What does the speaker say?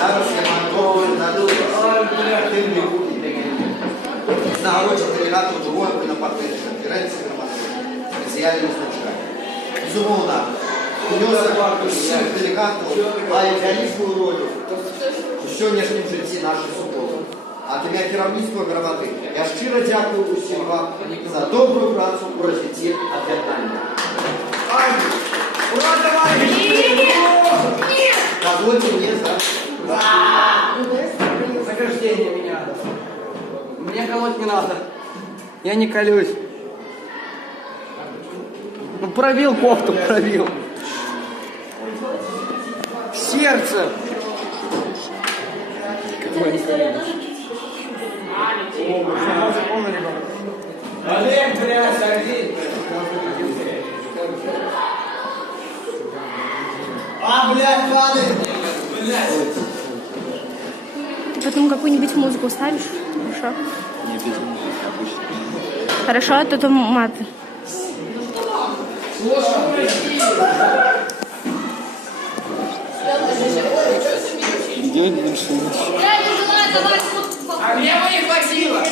Зараз я маю активний рух нагородження делегатів другої на партійній конференції спеціальні значка. Безумовно, внесок усіх делегатів має велику роль у сьогоднішньому житті нашої суботи. А тим як керівництво громади, я щиро дякую усім вам за добру працю у розвитті об'єднання. Ура, давай! Позвольте мне Заграждение меня. Мне колоть не надо. Я не колюсь. Ну пробил кофту, пробил. Сердце. Олег, блядь, сорди. А, блядь, падает. Блядь. Ты потом какую-нибудь музыку ставишь? Хорошо. Не без музыки, обычно. Хорошо, а то там маты. Делать больше. А мне его не хватило.